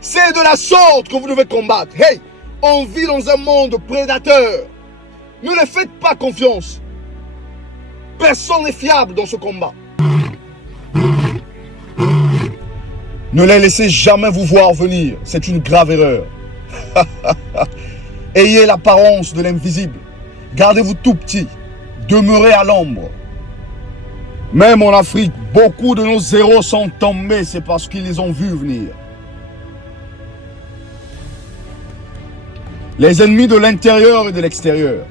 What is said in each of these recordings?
C'est de la sorte que vous devez combattre. Hey, on vit dans un monde prédateur. Ne les faites pas confiance. Personne n'est fiable dans ce combat. Ne les laissez jamais vous voir venir. C'est une grave erreur. Ayez l'apparence de l'invisible. Gardez-vous tout petit. Demeurez à l'ombre. Même en Afrique, beaucoup de nos héros sont tombés. C'est parce qu'ils les ont vus venir. Les ennemis de l'intérieur et de l'extérieur.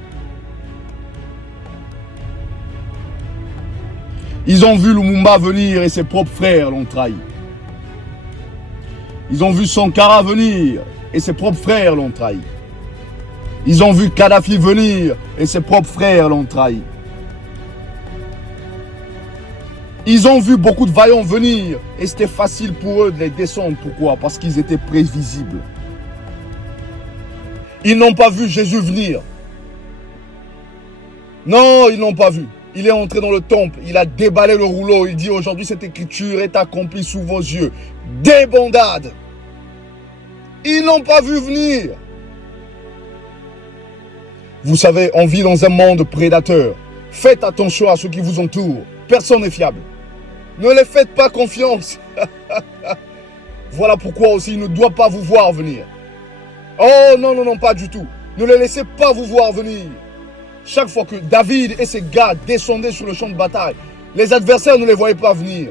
Ils ont vu Lumumba venir et ses propres frères l'ont trahi. Ils ont vu Sankara venir et ses propres frères l'ont trahi. Ils ont vu Kadhafi venir et ses propres frères l'ont trahi. Ils ont vu beaucoup de vaillants venir et c'était facile pour eux de les descendre. Pourquoi? Parce qu'ils étaient prévisibles. Ils n'ont pas vu Jésus venir. Non, ils n'ont pas vu. Il est entré dans le temple, il a déballé le rouleau, il dit aujourd'hui cette écriture est accomplie sous vos yeux. Débandade. Ils n'ont pas vu venir. Vous savez, on vit dans un monde prédateur. Faites attention à ceux qui vous entourent. Personne n'est fiable. Ne les faites pas confiance. Voilà pourquoi aussi il ne doit pas vous voir venir. Oh non, non, non, pas du tout. Ne les laissez pas vous voir venir. Chaque fois que David et ses gars descendaient sur le champ de bataille, les adversaires ne les voyaient pas venir.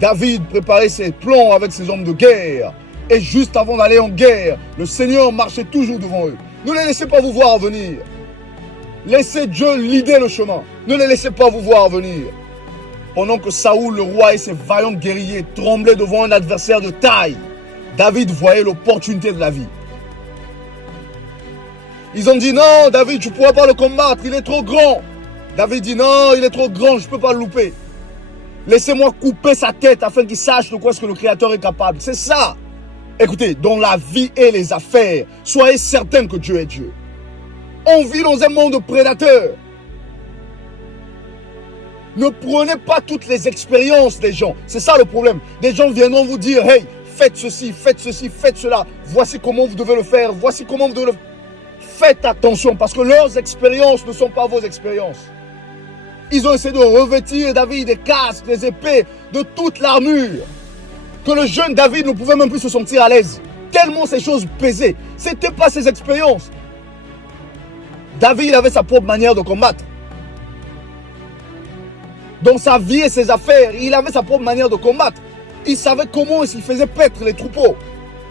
David préparait ses plans avec ses hommes de guerre. Et juste avant d'aller en guerre, le Seigneur marchait toujours devant eux. Ne les laissez pas vous voir venir. Laissez Dieu leader le chemin. Ne les laissez pas vous voir venir. Pendant que Saoul, le roi et ses vaillants guerriers tremblaient devant un adversaire de taille, David voyait l'opportunité de la vie. Ils ont dit non, David, tu ne pourras pas le combattre, il est trop grand. David dit non, il est trop grand, je ne peux pas le louper. Laissez-moi couper sa tête afin qu'il sache de quoi est-ce que le Créateur est capable. C'est ça. Écoutez, dans la vie et les affaires, soyez certains que Dieu est Dieu. On vit dans un monde prédateur. Ne prenez pas toutes les expériences des gens. C'est ça le problème. Des gens viendront vous dire, hey, faites ceci, faites cela. Voici comment vous devez le faire. Voici comment vous devez le faire. Faites attention parce que leurs expériences ne sont pas vos expériences. Ils ont essayé de revêtir David des casques, des épées, de toute l'armure. Que le jeune David ne pouvait même plus se sentir à l'aise. Tellement ces choses pesaient. Ce n'était pas ses expériences. David avait sa propre manière de combattre. Dans sa vie et ses affaires, il avait sa propre manière de combattre. Il savait comment il faisait paître les troupeaux.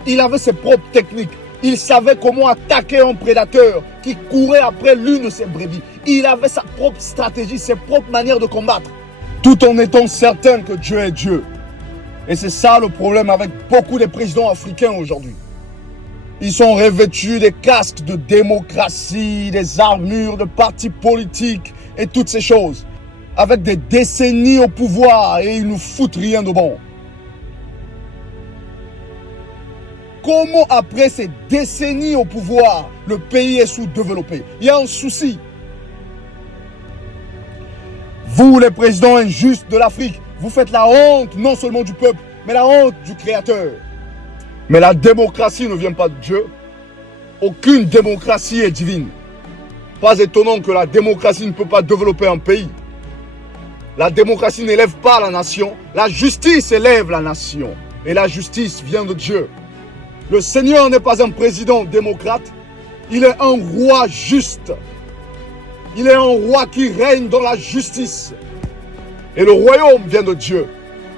Il avait ses propres techniques. Il savait comment attaquer un prédateur qui courait après l'une de ses brebis. Il avait sa propre stratégie, ses propres manières de combattre. Tout en étant certain que Dieu est Dieu. Et c'est ça le problème avec beaucoup de présidents africains aujourd'hui. Ils sont revêtus des casques de démocratie, des armures de partis politiques et toutes ces choses. Avec des décennies au pouvoir et ils ne foutent rien de bon. Comment après ces décennies au pouvoir, le pays est sous-développé? Il y a un souci. Vous, les présidents injustes de l'Afrique, vous faites la honte non seulement du peuple, mais la honte du Créateur. Mais la démocratie ne vient pas de Dieu. Aucune démocratie est divine. Pas étonnant que la démocratie ne peut pas développer un pays. La démocratie n'élève pas la nation. La justice élève la nation. Et la justice vient de Dieu. Le Seigneur n'est pas un président démocrate. Il est un roi juste. Il est un roi qui règne dans la justice. Et le royaume vient de Dieu.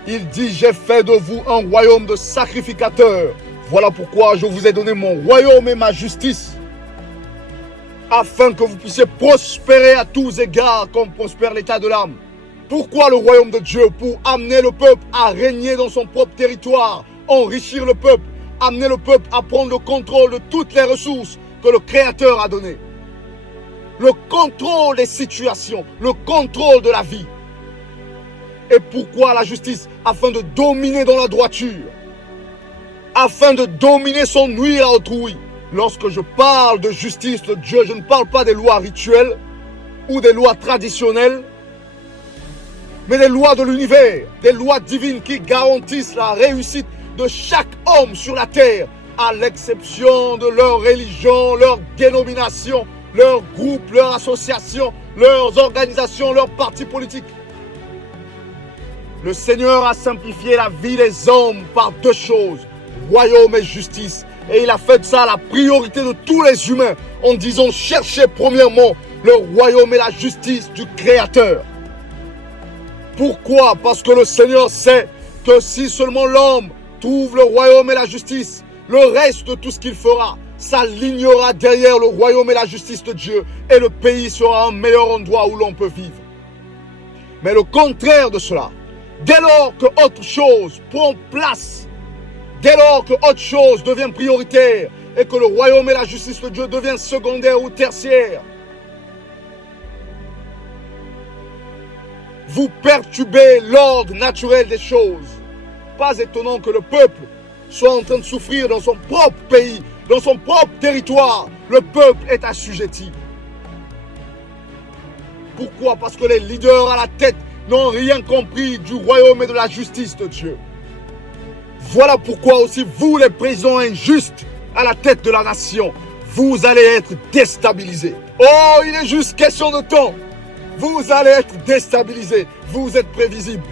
Il dit, j'ai fait de vous un royaume de sacrificateurs. Voilà pourquoi je vous ai donné mon royaume et ma justice. Afin que vous puissiez prospérer à tous égards comme prospère l'état de l'âme. Pourquoi le royaume de Dieu? Pour amener le peuple à régner dans son propre territoire, enrichir le peuple, amener le peuple à prendre le contrôle de toutes les ressources que le Créateur a données. Le contrôle des situations, le contrôle de la vie. Et pourquoi la justice? Afin de dominer dans la droiture. Afin de dominer sans nuire à autrui. Lorsque je parle de justice de Dieu, je ne parle pas des lois rituelles ou des lois traditionnelles, mais des lois de l'univers, des lois divines qui garantissent la réussite de chaque homme sur la terre, à l'exception de leur religion, leur dénomination, leur groupe, leur association, leurs organisations, leurs partis politiques. Le Seigneur a simplifié la vie des hommes par deux choses, royaume et justice. Et il a fait de ça la priorité de tous les humains en disant cherchez premièrement le royaume et la justice du Créateur. Pourquoi? Parce que le Seigneur sait que si seulement l'homme trouve le royaume et la justice, le reste de tout ce qu'il fera s'alignera derrière le royaume et la justice de Dieu et le pays sera un meilleur endroit où l'on peut vivre. Mais le contraire de cela, dès lors que autre chose prend place, dès lors que autre chose devient prioritaire et que le royaume et la justice de Dieu deviennent secondaires ou tertiaires, vous perturbez l'ordre naturel des choses. Pas étonnant que le peuple soit en train de souffrir dans son propre pays, dans son propre territoire. Le peuple est assujetti. Pourquoi? Parce que les leaders à la tête n'ont rien compris du royaume et de la justice de Dieu. Voilà pourquoi aussi vous, les présidents injustes à la tête de la nation, vous allez être déstabilisés. Oh, il est juste question de temps. Vous allez être déstabilisés. Vous êtes prévisibles.